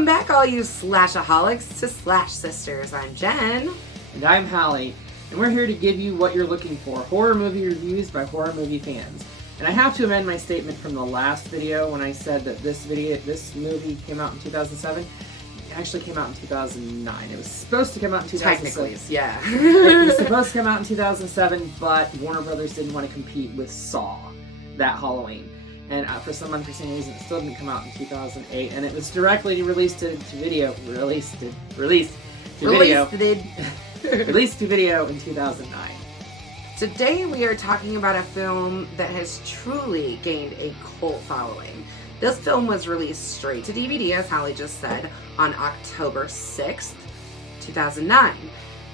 Welcome back, all you slashaholics, to Slash Sisters. I'm Jen. And I'm Hallie, and we're here to give you what you're looking for, horror movie reviews by horror movie fans. And I have to amend my statement from the last video when I said that this movie came out in 2007. It actually came out in 2009. It was supposed to come out in 2007. Technically, yeah. It was supposed to come out in 2007, but Warner Brothers didn't want to compete with Saw that Halloween. And for some unforeseen reason, it still didn't come out in 2008, and it was directly released to video in 2009. Today we are talking about a film that has truly gained a cult following. This film was released straight to DVD, as Hallie just said, on October 6th, 2009.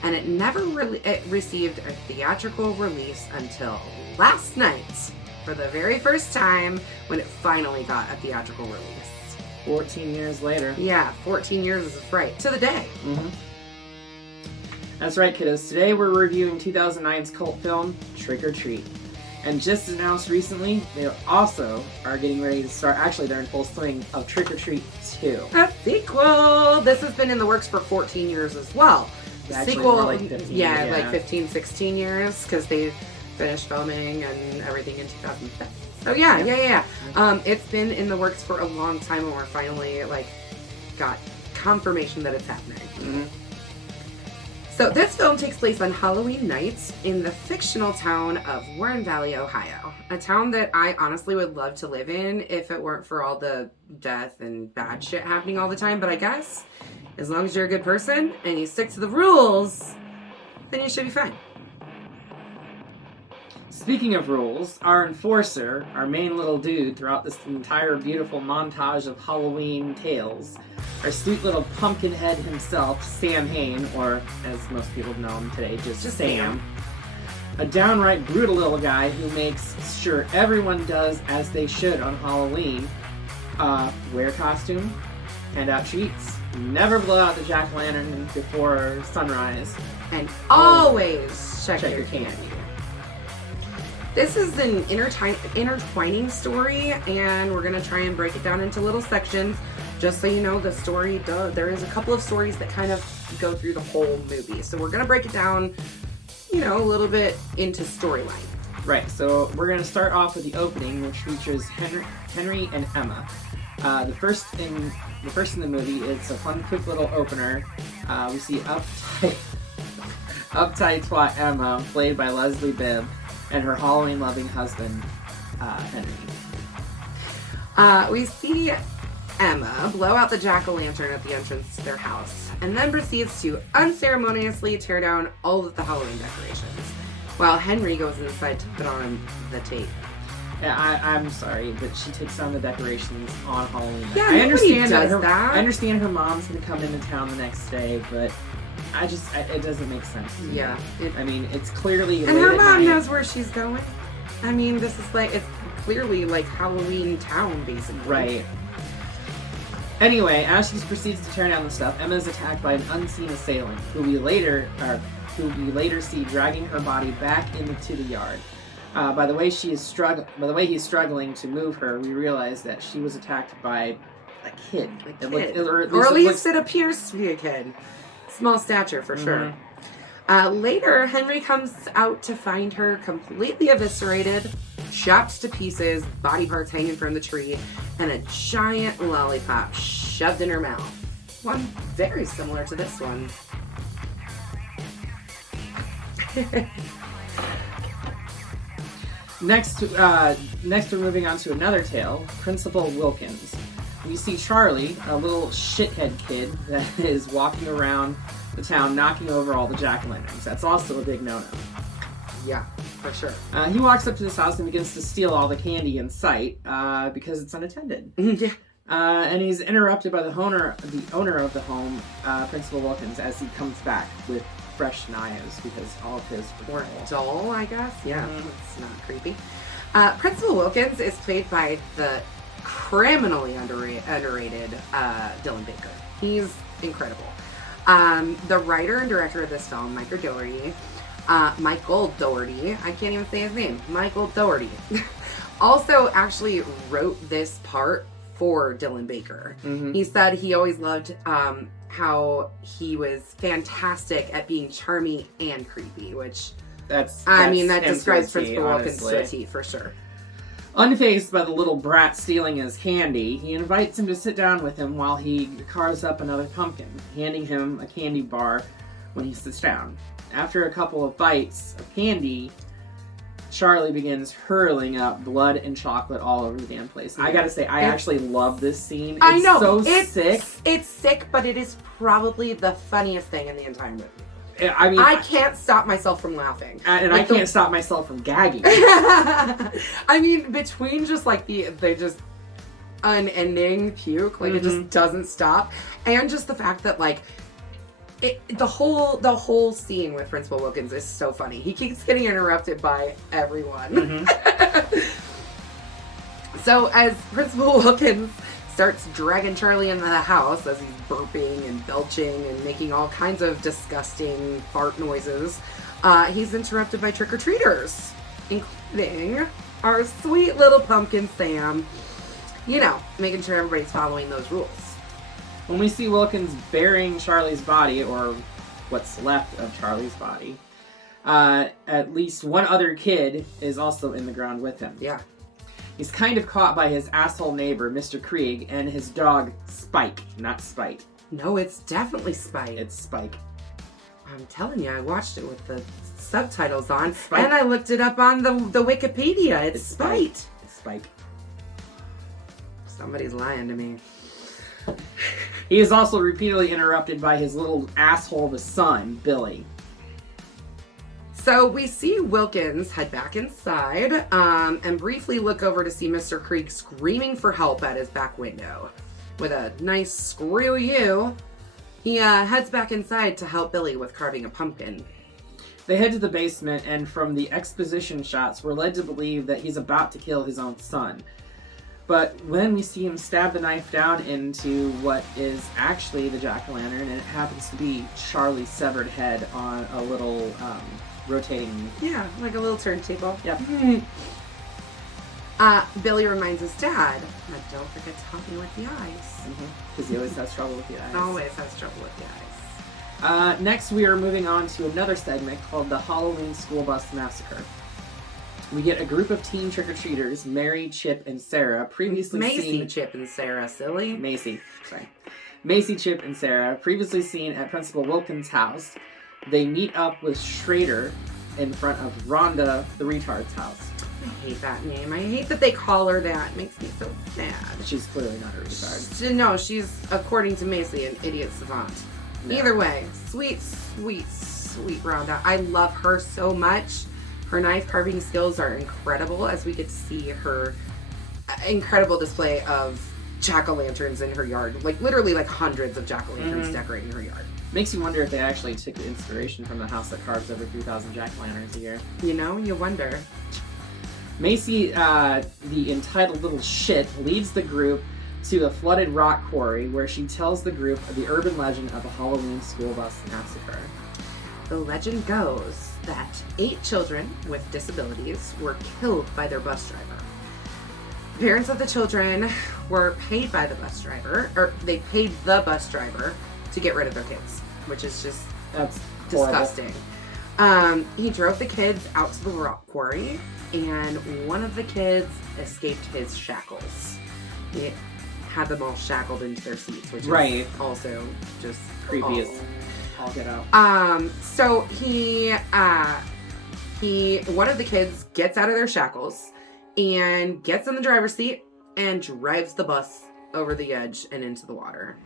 And it never really received a theatrical release until last night, for the very first time, when it finally got a theatrical release. 14 years later. Yeah, 14 years is right. To the day. Mm-hmm. That's right, kiddos. Today we're reviewing 2009's cult film, Trick or Treat. And just announced recently, they also are getting ready to start, actually they're in full swing, of Trick or Treat 2. A sequel! This has been in the works for 14 years as well. Actually, Sequel, more like 15, like 15, 16 years, because they finished filming and everything in 2006. So yeah. It's been in the works for a long time, and we're finally, got confirmation that it's happening. Mm-hmm. So this film takes place on Halloween night in the fictional town of Warren Valley, Ohio. A town that I honestly would love to live in if it weren't for all the death and bad shit happening all the time. But I guess as long as you're a good person and you stick to the rules, then you should be fine. Speaking of rules, our enforcer, our main little dude throughout this entire beautiful montage of Halloween tales, our sweet little pumpkin head himself, Sam Hain, or as most people know him today, just Sam. A downright brutal little guy who makes sure everyone does as they should on Halloween. Wear costume, hand out treats, never blow out the jack-o'-lantern before sunrise, and always check your candy. This is an intertwining story, and we're going to try and break it down into little sections. Just so you know, the story, there is a couple of stories that kind of go through the whole movie. So we're going to break it down, a little bit into storyline. Right, so we're going to start off with the opening, which features Henry and Emma. The first in the movie, it's a fun, quick little opener. We see uptight twat Emma, played by Leslie Bibb, and her Halloween-loving husband, Henry. We see Emma blow out the jack-o'-lantern at the entrance to their house, and then proceeds to unceremoniously tear down all of the Halloween decorations, while Henry goes inside to put on the tape. Yeah, I'm sorry, but she takes down the decorations on Halloween. Yeah, I understand that. I understand her mom's gonna come into town the next day, but it doesn't make sense. Yeah. It's clearly and her mom knows where she's going. This is it's clearly Halloween town, basically. Right. Anyway, as she proceeds to tear down the stuff, Emma is attacked by an unseen assailant, who we later see dragging her body back into the yard. By the way he's struggling to move her, we realize that she was attacked by a kid. Or at least it appears to be a kid. Small stature, for sure. Later, Henry comes out to find her completely eviscerated, chopped to pieces, body parts hanging from the tree, and a giant lollipop shoved in her mouth. One very similar to this one. Next, we're moving on to another tale, Principal Wilkins. We see Charlie, a little shithead kid that is walking around the town knocking over all the jack-o'-lanterns. That's also a big no-no. Yeah, for sure. He walks up to this house and begins to steal all the candy in sight because it's unattended. Yeah. And he's interrupted by the owner of the home, Principal Wilkins, as he comes back with fresh knives because all of his were dull, I guess. Yeah, It's not creepy. Principal Wilkins is played by the criminally underrated Dylan Baker. He's incredible. The writer and director of this film, Michael Dougherty, I can't even say his name, Michael Dougherty, also actually wrote this part for Dylan Baker. Mm-hmm. He said he always loved how he was fantastic at being charming and creepy, which that describes Principal Wilkins to a T for sure. Unfazed by the little brat stealing his candy, he invites him to sit down with him while he carves up another pumpkin, handing him a candy bar when he sits down. After a couple of bites of candy, Charlie begins hurling up blood and chocolate all over the damn place. I gotta say, I actually love this scene. I know. It's so sick. It's sick, but it is probably the funniest thing in the entire movie. I mean, I can't stop myself from laughing. And I can't stop myself from gagging. I mean, between just like they just unending puke, like it just doesn't stop. And just the fact that like the whole scene with Principal Wilkins is so funny. He keeps getting interrupted by everyone. So as Principal Wilkins starts dragging Charlie into the house as he's burping and belching and making all kinds of disgusting fart noises, he's interrupted by trick-or-treaters, including our sweet little pumpkin Sam, you know, making sure everybody's following those rules. When we see Wilkins burying Charlie's body, or what's left of Charlie's body, at least one other kid is also in the ground with him. Yeah. He's kind of caught by his asshole neighbor, Mr. Krieg, and his dog, Spike, not Spite. No, it's definitely Spike. It's Spike. I'm telling you, I watched it with the subtitles on, and I looked it up on the Wikipedia. It's Spite. It's Spike. Somebody's lying to me. He is also repeatedly interrupted by his little asshole of a son, Billy. So we see Wilkins head back inside and briefly look over to see Mr. Krieg screaming for help at his back window. With a nice screw you, he heads back inside to help Billy with carving a pumpkin. They head to the basement, and from the exposition shots, we're led to believe that he's about to kill his own son. But when we see him stab the knife down into what is actually the jack-o'-lantern, and it happens to be Charlie's severed head on a little rotating... Yeah, like a little turntable. Yep. Billy reminds his dad, don't forget to help me with the eyes. Because he always has trouble with the eyes. Always has trouble with the eyes. Next, we are moving on to another segment called the Halloween School Bus Massacre. We get a group of teen trick-or-treaters, Mary, Chip, and Sarah, previously Macy, seen... Chip, and Sarah, silly. Macy, Chip, and Sarah, previously seen at Principal Wilkins' house. They meet up with Schrader in front of Rhonda, the retard's house. I hate that name. I hate that they call her that. It makes me so sad. She's clearly not a retard. No, she's, according to Macy, an idiot savant. No. Either way, sweet, sweet, sweet Rhonda. I love her so much. Her knife carving skills are incredible as we get to see her incredible display of jack-o'-lanterns in her yard. Like, literally, like, hundreds of jack-o'-lanterns decorating her yard. Makes you wonder if they actually took inspiration from the house that carves over 3,000 jack-o'-lanterns a year. You know, you wonder. Macy, the entitled little shit, leads the group to a flooded rock quarry where she tells the group of the urban legend of the Halloween School Bus Massacre. The legend goes that 8 children with disabilities were killed by their bus driver. Parents of the children were paid by the bus driver, or they paid the bus driver to get rid of their kids, which is just that's disgusting. He drove the kids out to the rock quarry, and one of the kids escaped his shackles. He had them all shackled into their seats, which is also just creepy as all get out. So he one of the kids gets out of their shackles and gets in the driver's seat and drives the bus over the edge and into the water.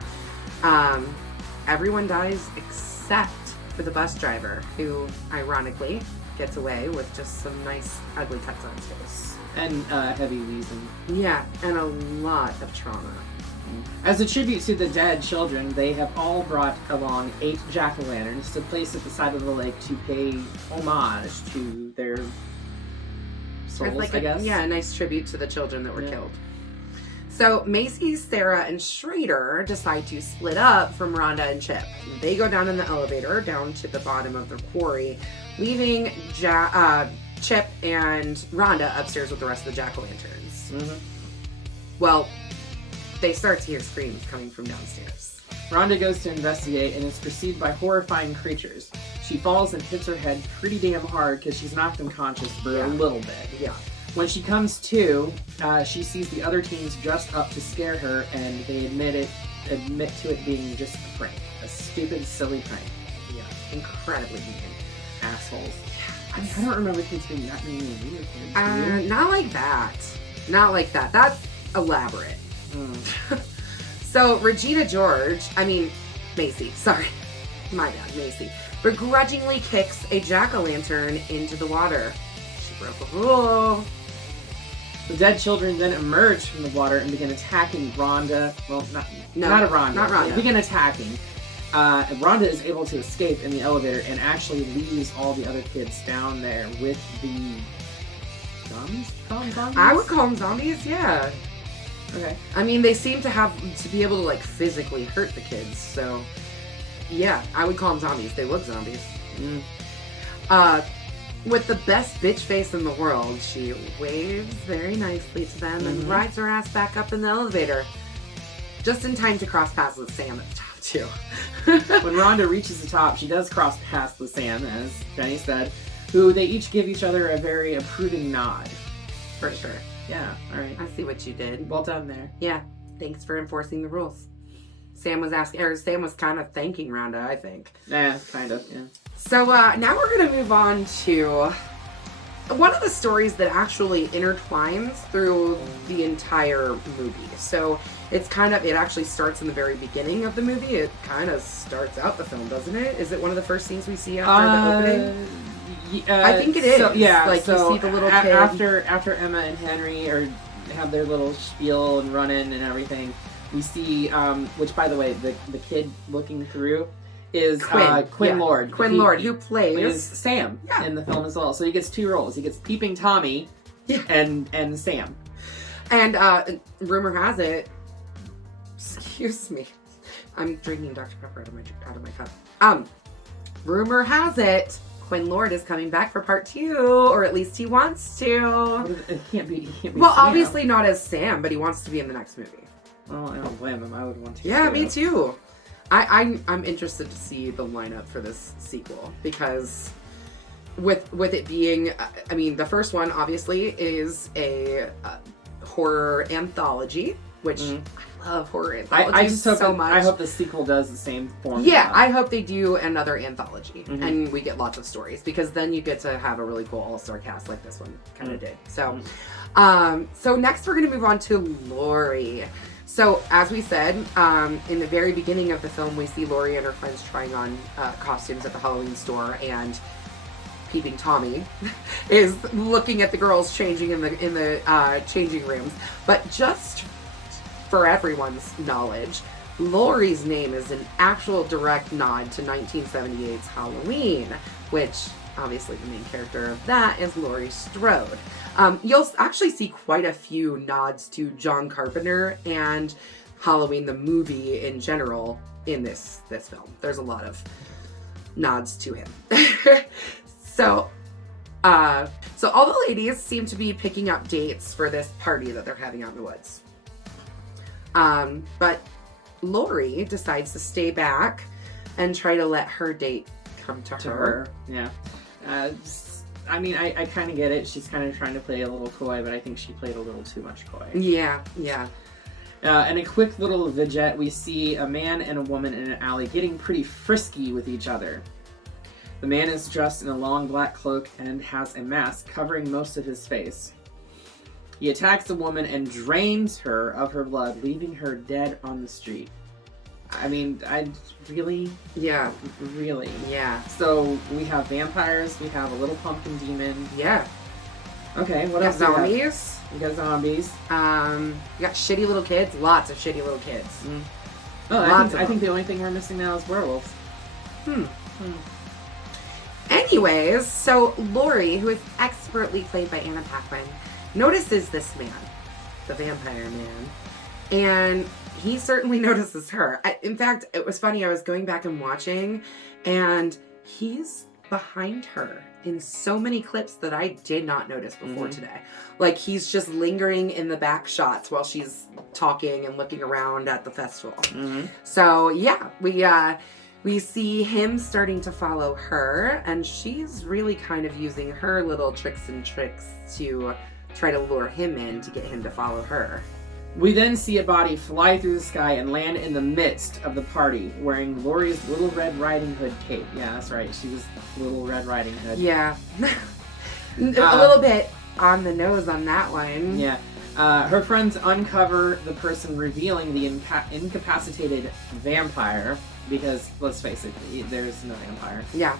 Everyone dies except for the bus driver, who ironically gets away with just some nice ugly cuts on his face. And heavy wheezing. Yeah, and a lot of trauma. As a tribute to the dead children, they have all brought along 8 jack-o'-lanterns to place at the side of the lake to pay homage to their souls, like I guess. Yeah, a nice tribute to the children that were killed. So Macy, Sarah, and Schrader decide to split up from Rhonda and Chip. They go down in the elevator down to the bottom of the quarry, leaving Chip and Rhonda upstairs with the rest of the jack-o'-lanterns. Well, they start to hear screams coming from downstairs. Rhonda goes to investigate and is pursued by horrifying creatures. She falls and hits her head pretty damn hard because she's knocked unconscious for a little bit. Yeah. When she comes to, she sees the other teens dressed up to scare her, and they admit to it being just a prank. A stupid, silly prank. Yeah. Incredibly mean. Assholes. Yeah. I mean, I don't remember kids being that mean when we were kids. Not like that. Not like that. That's elaborate. So, Macy, sorry. My bad, Macy. Begrudgingly kicks a jack-o'-lantern into the water. She broke a rule. The dead children then emerge from the water and begin attacking Rhonda. Well, not Rhonda. Not Rhonda. They begin attacking. And Rhonda is able to escape in the elevator and actually leaves all the other kids down there with the zombies? Call them zombies? I would call them zombies, yeah. Okay. I mean, they seem to be able to, like, physically hurt the kids, so... Yeah, I would call them zombies. They look zombies. With the best bitch face in the world, she waves very nicely to them and rides her ass back up in the elevator. Just in time to cross paths with Sam at the top, too. When Rhonda reaches the top, she does cross paths with Sam, as Jenny said, who they each give each other a very approving nod. For sure. Yeah, alright. I see what you did. Well done there. Yeah, thanks for enforcing the rules. Sam was kind of thanking Rhonda, I think. Yeah, kind of, yeah. So now we're going to move on to one of the stories that actually intertwines through the entire movie. So it actually starts in the very beginning of the movie. It kind of starts out the film, doesn't it? Is it one of the first scenes we see after the opening? I think it is. So, yeah, like you see the little kid. After Emma and Henry have their little spiel and run in and everything, we see, which by the way, the kid looking through is Quinn Lord. Quinn Lord, who plays Sam in the film as well. So he gets two roles. He gets Peeping Tommy and Sam. And rumor has it, excuse me, I'm drinking Dr. Pepper out of my cup. Rumor has it, Quinn Lord is coming back for part 2, or at least he wants to. It can't be well, Sam. Obviously not as Sam, but he wants to be in the next movie. Well, I don't blame him. I would want to. Yeah, me too. I'm interested to see the lineup for this sequel, because with it being, I mean, the first one obviously is a horror anthology, which I love horror anthologies I just hope so much. I hope the sequel does the same form. Yeah, I hope they do another anthology and we get lots of stories, because then you get to have a really cool all-star cast like this one kind of did. So, so next we're going to move on to Laurie. So, as we said, in the very beginning of the film, we see Laurie and her friends trying on costumes at the Halloween store, and Peeping Tommy is looking at the girls changing in the changing rooms. But just for everyone's knowledge, Laurie's name is an actual direct nod to 1978's Halloween, which obviously the main character of that is Laurie Strode. You'll actually see quite a few nods to John Carpenter and Halloween the movie in general in this film. There's a lot of nods to him. So all the ladies seem to be picking up dates for this party that they're having out in the woods. But Laurie decides to stay back and try to let her date come to her. Yeah. I mean, I kind of get it. She's kind of trying to play a little coy, but I think she played a little too much coy. Yeah. And a quick little vignette, we see a man and a woman in an alley getting pretty frisky with each other. The man is dressed in a long black cloak and has a mask covering most of his face. He attacks the woman and drains her of her blood, leaving her dead on the street. I mean, really? Yeah. Really? Yeah. So, we have vampires, we have a little pumpkin demon. Yeah. Okay, what else? Zombies. We got zombies. You got shitty little kids. Lots of shitty little kids. Oh, I think the only thing we're missing now is werewolves. Anyways, so Laurie, who is expertly played by Anna Paquin, notices this man, the vampire man, and he certainly notices her. In fact, it was funny, I was going back and watching, and he's behind her in so many clips that I did not notice before today. Like, he's just lingering in the back shots while she's talking and looking around at the festival. So, yeah, we see him starting to follow her, and she's really kind of using her little tricks to try to lure him in to get him to follow her. We then see a body fly through the sky and land in the midst of the party, wearing Laurie's Little Red Riding Hood cape. Yeah, that's right. She was Little Red Riding Hood. Yeah. A little bit on the nose on that one. Yeah. Her friends uncover the person revealing the incapacitated vampire, because, let's face it, there's no vampire. Yeah.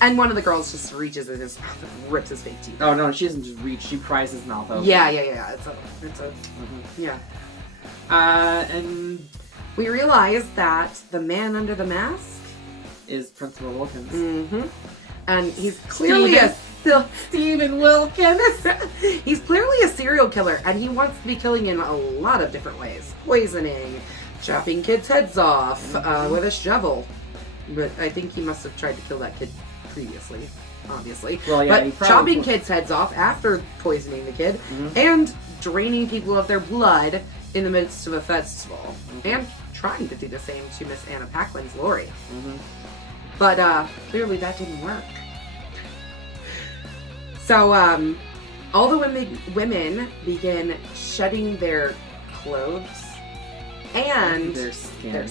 And one of the girls just reaches in his mouth and rips his fake teeth. Oh, no, she doesn't just reach. She pries his mouth open. Yeah. Yeah. And we realize that the man under the mask is Principal Wilkins. And he's clearly Stephen Wilkins. He's clearly a serial killer, and he wants to be killing in a lot of different ways. Poisoning, chopping kids' heads off with a shovel. But I think he must have tried to kill that kid previously, obviously. Well, yeah, but chopping kids' heads off after poisoning the kid, and draining people of their blood in the midst of a festival, and trying to do the same to Miss Anna Paquin's Laurie. But clearly that didn't work. So all the women begin shedding their clothes and their skin.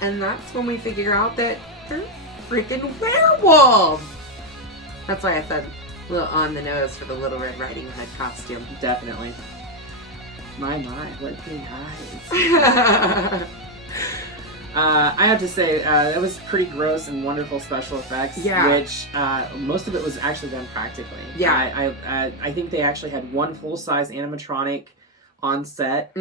And that's when we figure out that they're freaking werewolves. That's why I said a little on the nose for the Little Red Riding Hood costume. Definitely. My, what pink eyes. I have to say, that was pretty gross and wonderful special effects, which most of it was actually done practically. Yeah. I think they actually had one full-size animatronic on set,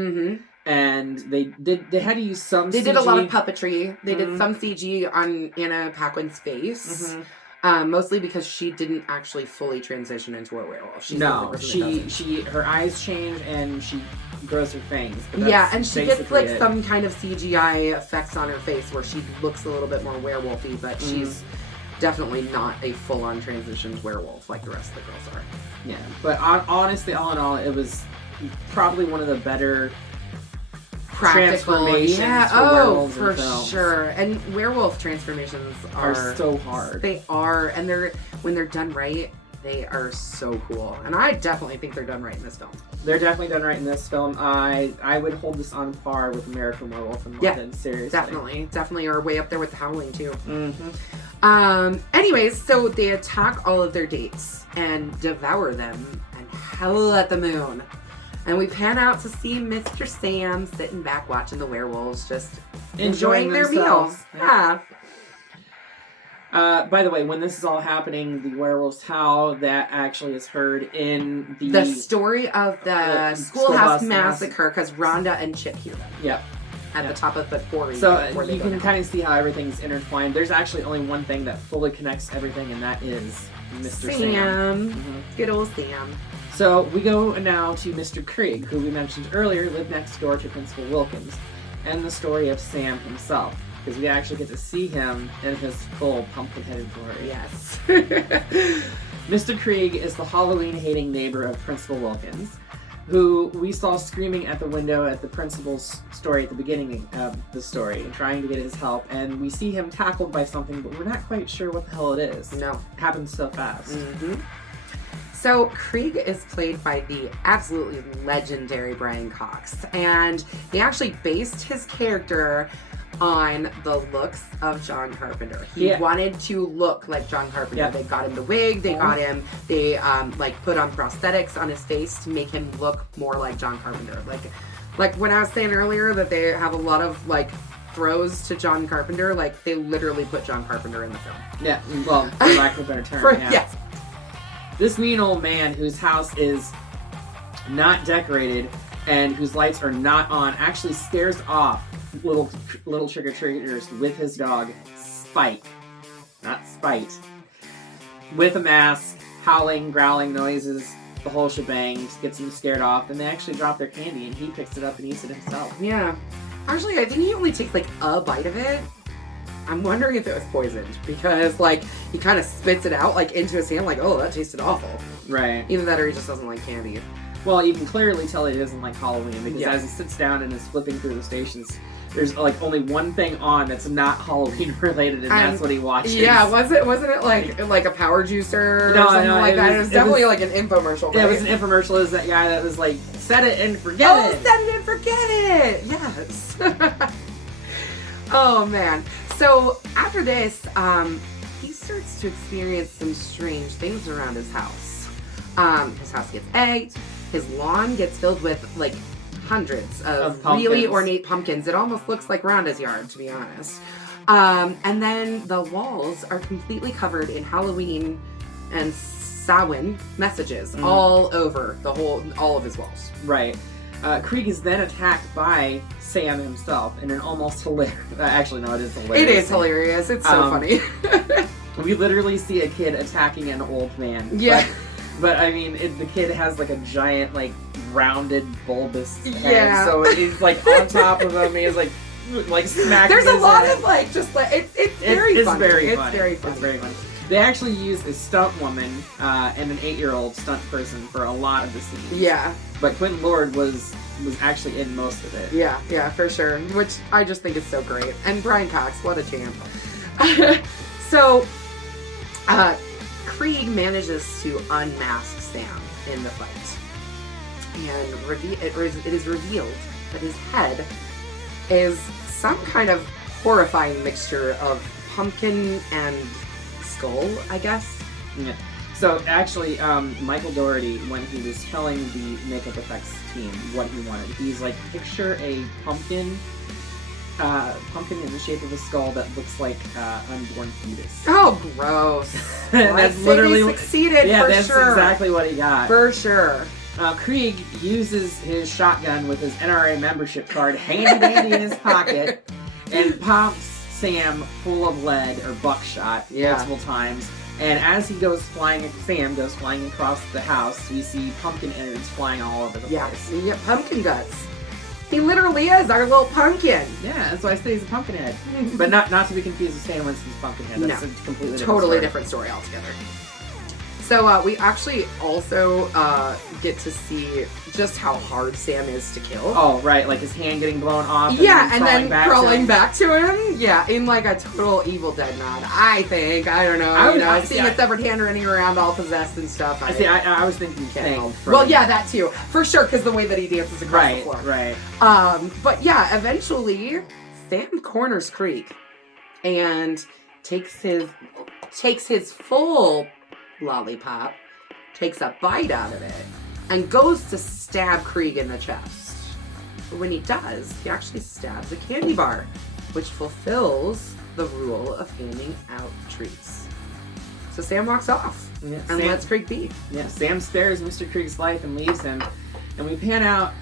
and they had to use some CG. They did a lot of puppetry. They did some CG on Anna Paquin's face. Mostly because she didn't actually fully transition into a werewolf. Her eyes change and she grows her fangs. Yeah, and she gets like some kind of CGI effects on her face where she looks a little bit more werewolfy, but she's definitely not a full-on transitioned werewolf like the rest of the girls are. Yeah, but honestly, all in all, it was probably one of the better transformations for werewolves in films. Sure. And werewolf transformations are so hard. They are, and when they're done right, they are so cool. And I definitely think they're done right in this film. They're definitely done right in this film. I would hold this on par with American Werewolf in London. Seriously, definitely, or way up there with The Howling too. Anyways, so they attack all of their dates and devour them and howl at the moon. And we pan out to see Mr. Sam sitting back watching the werewolves just enjoying their meals. Yeah. By the way, when this is all happening, the werewolves howl. That actually is heard in the story of the schoolhouse massacre, because Rhonda and Chip hear them. Yep. At the top of the quarry. So you can kind of see how everything's intertwined. There's actually only one thing that fully connects everything, and that is Mr. Sam. Good old Sam. So we go now to Mr. Krieg, who we mentioned earlier lived next door to Principal Wilkins, and the story of Sam himself, because we actually get to see him in his full pumpkin-headed glory. Yes. Mr. Krieg is the Halloween-hating neighbor of Principal Wilkins, who we saw screaming at the window at the principal's story at the beginning of the story, trying to get his help, and we see him tackled by something, but we're not quite sure what the hell it is. No. It happens so fast. So Krieg is played by the absolutely legendary Brian Cox, and he actually based his character on the looks of John Carpenter. He wanted to look like John Carpenter. They got him the wig, they put on prosthetics on his face to make him look more like John Carpenter. Like when I was saying earlier that they have a lot of throws to John Carpenter, they literally put John Carpenter in the film. Yeah, well, for lack of a better term, Yes. This mean old man whose house is not decorated and whose lights are not on actually scares off little trick-or-treaters with his dog, Spike. Not Spite. With a mask, howling, growling noises, the whole shebang, gets them scared off, and they actually drop their candy and he picks it up and eats it himself. Yeah. Actually, I think he only takes a bite of it. I'm wondering if it was poisoned because, like, he kind of spits it out, like, into his hand, like, oh, that tasted awful. Right. Either that or he just doesn't like candy. Well, you can clearly tell he doesn't like Halloween because Yeah. as he sits down and is flipping through the stations, there's like only one thing on that's not Halloween related, and that's what he watches. Yeah, wasn't it like a power juicer or something like that? It was definitely like an infomercial. Right? Yeah, it was an infomercial. It was that guy that was like, set it and forget it. Oh, set it and forget it. Yes. Oh man. So after this, he starts to experience some strange things around his house. His house gets egged. His lawn gets filled with like hundreds of really ornate pumpkins. It almost looks like Rhonda's yard, to be honest. And then the walls are completely covered in Halloween and Samhain messages all over all of his walls. Right. Krieg is then attacked by Sam himself in an almost hilarious... Actually, no, it is hilarious. It is hilarious. It's so funny. We literally see a kid attacking an old man. Yeah. But I mean, the kid has like a giant, like, rounded, bulbous head. Yeah. So he's like on top of him. He's like smacking There's a his lot head. of like, just like, it's very funny. It's very funny. It's very funny. They actually used a stunt woman and an 8-year-old stunt person for a lot of the scenes. Yeah. But Quentin Lord was actually in most of it. Yeah, for sure. Which I just think is so great. And Brian Cox, what a champ. So, Krieg manages to unmask Sam in the fight. And it is revealed that his head is some kind of horrifying mixture of pumpkin and skull, I guess. Yeah. So actually, Michael Dougherty, when he was telling the makeup effects team what he wanted, he's like, picture a pumpkin in the shape of a skull that looks like unborn fetus. Oh, gross! That's literally he succeeded. Yeah, for that's sure. exactly what he got. For sure. Krieg uses his shotgun with his NRA membership card handy dandy in his pocket and pops Sam full of lead or buckshot multiple times. And as Sam goes flying across the house, we see pumpkin innards flying all over the place. Yeah, pumpkin guts. He literally is our little pumpkin. Yeah, that's why I say he's a pumpkin head. But not to be confused with Stan Winston's pumpkin head. That's a completely different story altogether. So we actually also get to see just how hard Sam is to kill. Oh, right, like his hand getting blown off. And then crawling back to him. Yeah, in like a total Evil Dead nod. I think. I don't know. Seeing a severed hand running around all possessed and stuff. I was thinking Thing. Well, yeah, that too. For sure, because the way that he dances across the floor. Right. But yeah, eventually, Sam corners Krieg and takes his full lollipop, takes a bite out of it, and goes to stab Krieg in the chest. But when he does, he actually stabs a candy bar, which fulfills the rule of handing out treats. So Sam walks off and lets Krieg be. Yeah, Sam spares Mr. Krieg's life and leaves him. And we pan out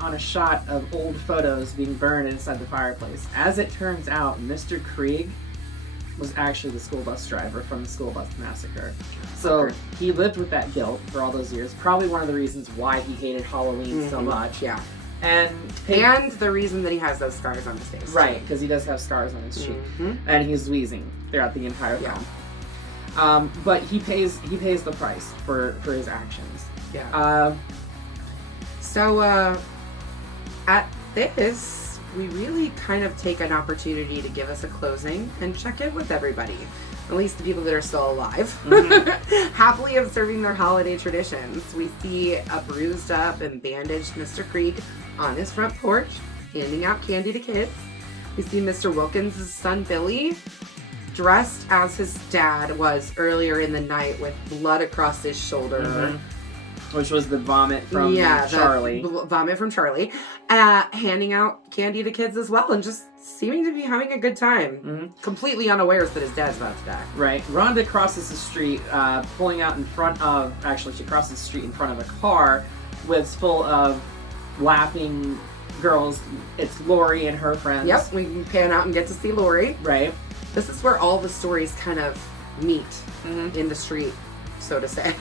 on a shot of old photos being burned inside the fireplace. As it turns out, Mr. Krieg was actually the school bus driver from the school bus massacre. So he lived with that guilt for all those years. Probably one of the reasons why he hated Halloween so much. Yeah. And the reason that he has those scars on his face. Right, because he does have scars on his cheek. And he's wheezing throughout the entire film. But he pays the price for his actions. Yeah. So at this, we really kind of take an opportunity to give us a closing and check in with everybody. At least the people that are still alive. Happily observing their holiday traditions. We see a bruised up and bandaged Mr. Krieg on his front porch, handing out candy to kids. We see Mr. Wilkins' son Billy, dressed as his dad was earlier in the night with blood across his shoulder. Which was the vomit from Charlie. Vomit from Charlie. Handing out candy to kids as well and just seeming to be having a good time. Completely unawares that his dad's about to die. Right. Rhonda crosses the street, pulling out in front of... Actually, she crosses the street in front of a car with full of laughing girls. It's Lori and her friends. Yep, we can pan out and get to see Lori. Right. This is where all the stories kind of meet in the street, so to say.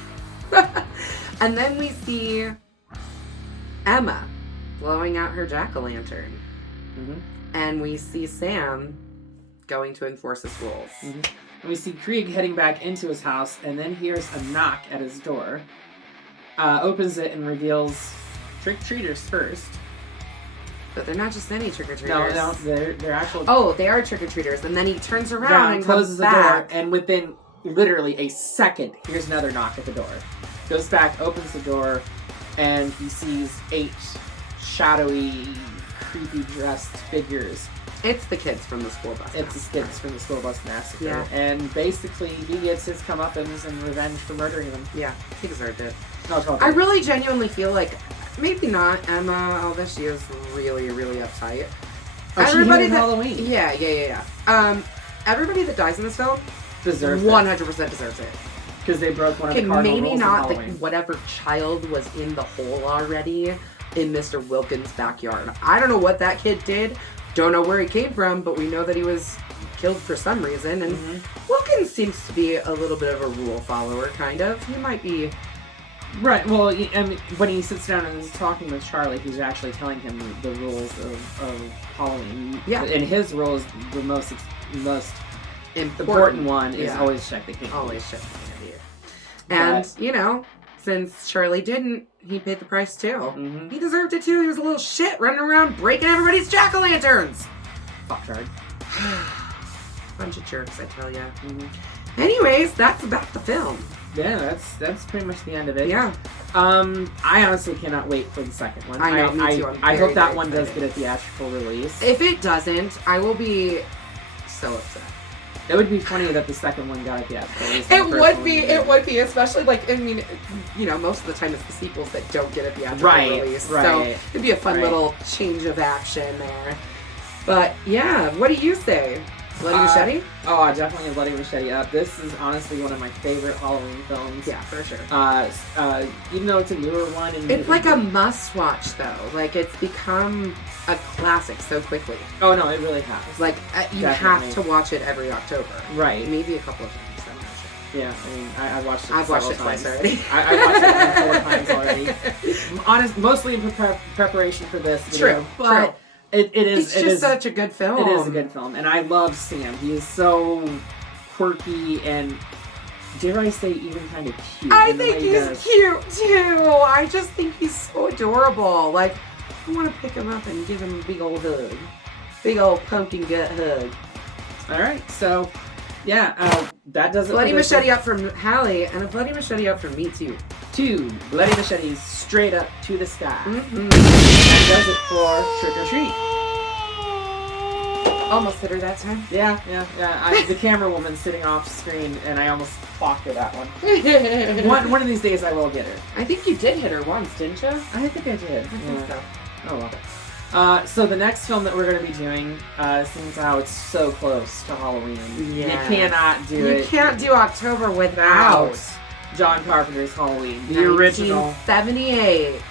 And then we see Emma blowing out her jack-o'-lantern. And we see Sam going to enforce his rules. Mm-hmm. And we see Krieg heading back into his house, and then hears a knock at his door. Opens it and reveals trick-or-treaters first. But they're not just any trick-or-treaters. No, they're actual... Oh, they are trick-or-treaters. And then he turns around and closes comes back. the door, and within literally a second, here's another knock at the door. Goes back, opens the door, and he sees 8 shadowy, creepy dressed figures. It's the kids from the school bus. It's the kids from the school bus massacre. Yeah. And basically, he gets his comeuppance and revenge for murdering them. Yeah, he deserved it. No, totally. I really genuinely feel like, maybe not Emma, although she is really, really uptight. Oh, Everybody she hated Halloween. Yeah. Everybody that dies in this film Deserves 100% deserves it. Because they broke one of the cardinal maybe rules not of Halloween. whatever child was in the hole already in Mr. Wilkins' backyard. I don't know what that kid did. Don't know where he came from, but we know that he was killed for some reason. And Wilkins seems to be a little bit of a rule follower, kind of. He might be... Right, well, I mean, when he sits down and is talking with Charlie, he's actually telling him the rules of Halloween. Yeah. And his rule is the most important one is always check the candy. Always check the candy. And, you know, since Charlie didn't, he paid the price too. Mm-hmm. He deserved it too. He was a little shit running around breaking everybody's jack-o'-lanterns. Fucktard. Bunch of jerks, I tell ya. Mm-hmm. Anyways, that's about the film. Yeah, that's pretty much the end of it. Yeah. I honestly cannot wait for the second one. I know, me too. I hope that one does get a theatrical release. If it doesn't, I will be so upset. It would be funny that the second one got a theatrical release. It would be, especially like, I mean, you know, most of the time it's the sequels that don't get a theatrical release. Right. So it'd be a fun little change of action there. But yeah, what do you say? Bloody Machete? Oh, definitely Bloody Machete. This is honestly one of my favorite Halloween films. Yeah, for sure. Even though it's a newer one. It's like a must-watch, though. Like, it's become a classic so quickly. Oh, no, it really has. Like, you have to watch it every October. Right. Maybe a couple of times, I'm not sure. Yeah, I mean, I've watched it I've watched it times. twice already. I watched it 4 times already. Mostly in preparation for this video. True, but true. It's just such a good film. It is a good film, and I love Sam. He is so quirky and, dare I say, even kind of cute. I think he's cute too. I just think he's so adorable. Like, I want to pick him up and give him a big old hug, big old pumpkin gut hug. All right, so yeah, that does it. Bloody Machete up from Hallie, and a Bloody Machete up from me too. 2 Bloody Machetes straight up to the sky. Mm-hmm. That does it for Trick or Treat. Almost hit her that time. Yeah. The camera woman's sitting off screen, and I almost clocked her that one. One of these days I will get her. I think you did hit her once, didn't you? I think I did. I think so. Oh well. So the next film that we're going to be doing, seems how it's so close to Halloween. Yeah. You cannot do it. You can't do October without John Carpenter's Halloween, the original 1978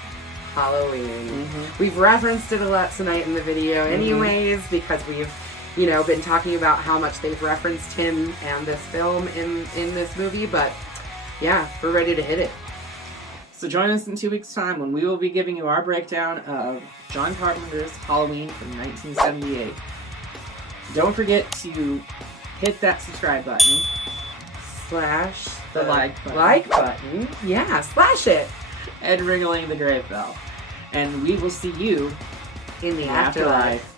Halloween. Mm-hmm. We've referenced it a lot tonight in the video anyways, because we've, you know, been talking about how much they've referenced him and this film in this movie, but yeah, we're ready to hit it. So join us in 2 weeks' time when we will be giving you our breakdown of John Carpenter's Halloween from 1978. Don't forget to hit that subscribe button. Slash the like button. Yeah, slash it. And ringling the grave bell. And we will see you in the afterlife.